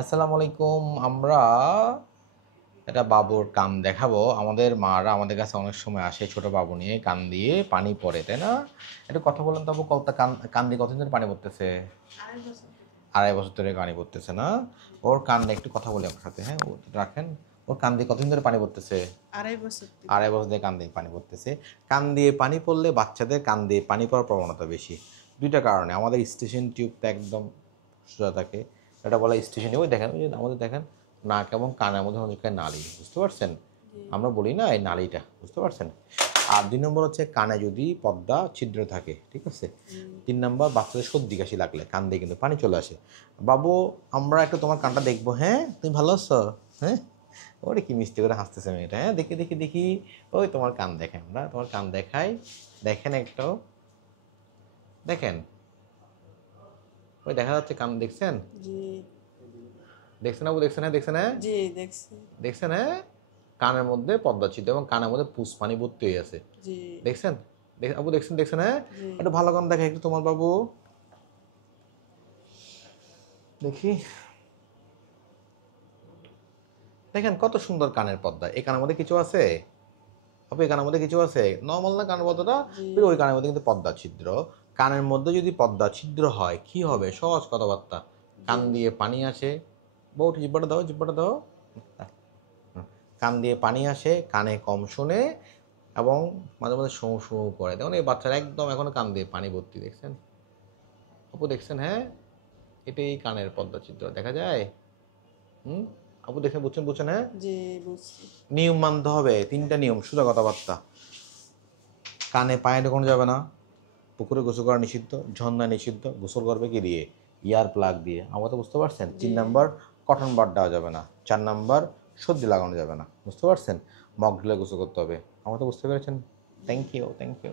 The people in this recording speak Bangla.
আসসালামু আলাইকুম। আমরা একটা বাবুর কান দেখাবো। আমাদের মারা আমাদের কাছে অনেক সময় আসে ছোট বাবু নিয়ে, কান দিয়ে পানি পড়ে, তাই না? একটু কথা বলেন তো, বাবু কত কান কান দিয়ে কতদিন ধরে পানি পড়তেছে? 2.5 বছর। 2.5 বছর ধরে পানি পড়তেছে না? ওর কান দিয়ে একটু কথা বলি আমার সাথে, হ্যাঁ? ও রাখেন। ওর কান দিয়ে কতদিন ধরে পানি পড়তেছে? 2.5 বছর থেকে। 2.5 বছর দিয়ে কান দিয়ে পানি পড়তেছে। কান দিয়ে পানি পড়লে বাচ্চাদের কান দিয়ে পানি পড়ার প্রবণতা বেশি। দুইটা কারণে। আমাদের স্টেশন টিউবটা একদম সোজা থাকে। এটা বলা স্টেশন টিউব। ওই দেখেন, ওই যে আমাদের দেখেন নাক এবং কানের মধ্যে অনেক নালী, বুঝতে পারছেন? আমরা বলি না এই নালীটা, বুঝতে পারছেন? আর 2 নম্বর হচ্ছে কানে যদি পর্দা ছিদ্র থাকে, ঠিক আছে? 3 নম্বর বাচ্চাদের সর্দি কাশি লাগলে কান দিয়ে কিন্তু পানি চলে আসে। বাবু, আমরা একটু তোমার কানটা দেখবো, হ্যাঁ? তুমি ভালো আছো? হ্যাঁ, ওরে কি মিষ্টি করে হাসতেছে মেয়েটা, হ্যাঁ? দেখি দেখি দেখি। ওই তোমার কান দেখেন, আমরা তোমার কান দেখাই। দেখেন একটাও, দেখেন। ওই দেখা যাচ্ছে কান, দেখছেন? জি। দেখছেন আবু, দেখছেন? হ্যাঁ, দেখছেন? হ্যাঁ, জি দেখছি। দেখছেন? হ্যাঁ, কানের মধ্যে পর্দা ছিদ্র এবং কানের মধ্যে পুষ পানি ভর্তি হয়ে আছে। জি। দেখছেন? আবু দেখছেন? দেখছেন? হ্যাঁ, জি। একটু ভালো কান দেখে একটু তোমার বাবু, দেখি। দেখেন কত সুন্দর কানের পর্দা। এই কানের মধ্যে কিছু আছে? আপু, এই কানের মধ্যে কিছু আছে? নর্মাল না কানের পর্দাটা? জি। ফির ওই কানের মধ্যে কিন্তু পর্দা ছিদ্র। কানের মধ্যে যদি পর্দা ছিদ্র হয় কি হবে? সহজ কথাবার্তা, কান জি। দিয়ে পানি আসে। বউটি জিব্বাটা দাও, জিব্বাটা দাও। কান দিয়ে পানি আসে, কানে কম শোনে এবং মাঝে মাঝে শোঁ শোঁ করে। দেখুন এই বাচ্চারা একদম এখনো কান দিয়ে পানি ভর্তি, দেখছেন? আপু দেখছেন? হ্যাঁ, এটাই কানের পর্দা ছিদ্র, দেখা যায়। হুম, আপু দেখে বুঝছেন? বুঝছেন? হ্যাঁ, জি বুঝছি। নিয়ম মানতে হবে। 3টা নিয়ম, সোজা কথাবার্তা। কানে পায়ে ঢোকানো যাবে না, পুকুরে গোসল করা নিষিদ্ধ, ঝর্ণা নিষিদ্ধ, গোসল করবে কি দিয়ে? ইয়ার প্লাগ দিয়ে। আমার তো বুঝতে পারছেন? জি। 3 নম্বর কটন বাড দেওয়া যাবে না। 4 নম্বর সর্দি লাগানো যাবে না, বুঝতে পারছেন? মগ ঢেলে গোসল করতে হবে। আমার তো বুঝতে পেরেছেন? জি। Thank you, thank you.